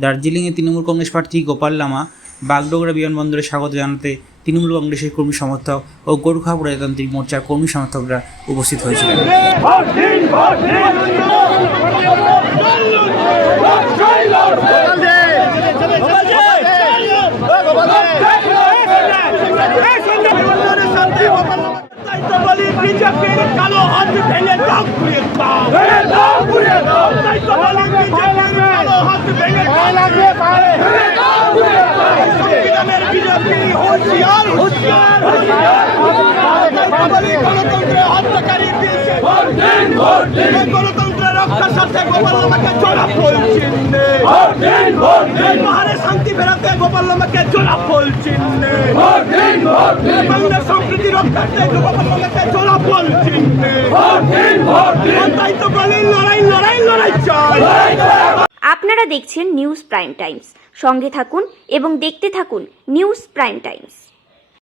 দার্জিলিংয়ে তৃণমূল কংগ্রেস প্রার্থী গোপাল লামা বাগডোগরা বিমানবন্দরে স্বাগত জানাতে তৃণমূল কংগ্রেসের কর্মী সমর্থক ও গোর্খা প্রজাতান্ত্রিক মোর্চার কর্মী সমর্থকরা উপস্থিত হয়েছিলেন। বিজেপির কালো হাত ভেঙে দাও পুড়িয়ে দাও, দাও পুড়িয়ে দাও, তাই তো বলি বিজেপির কালো হাত ভেঙে দাও পুড়িয়ে দাও, সংবিধানের বিজেপি হুঁশিয়ার হুঁশিয়ার হুঁশিয়ার, তাই তো বলি গণতন্ত্রের হত্যাকারী দিয়েছে গণতন্ত্রের রক্ষার সাথে গোপাল লামাকে জোড়া ফুল চিহ্নে, পাহাড়ে শান্তি ফেরাতে গোপাল লামাকে জোড়া ফুল চিহ্নে, বাংলার সংস্কৃতি রক্ষার্থে গোপাল লামাকে জোড়া ফুল চিহ্নে, তাই তো বলি লড়াই লড়াই লড়াই চাই। আপনারা দেখছেন নিউজ প্রাইম টাইমস, সঙ্গে থাকুন এবং দেখতে থাকুন নিউজ প্রাইম টাইমস।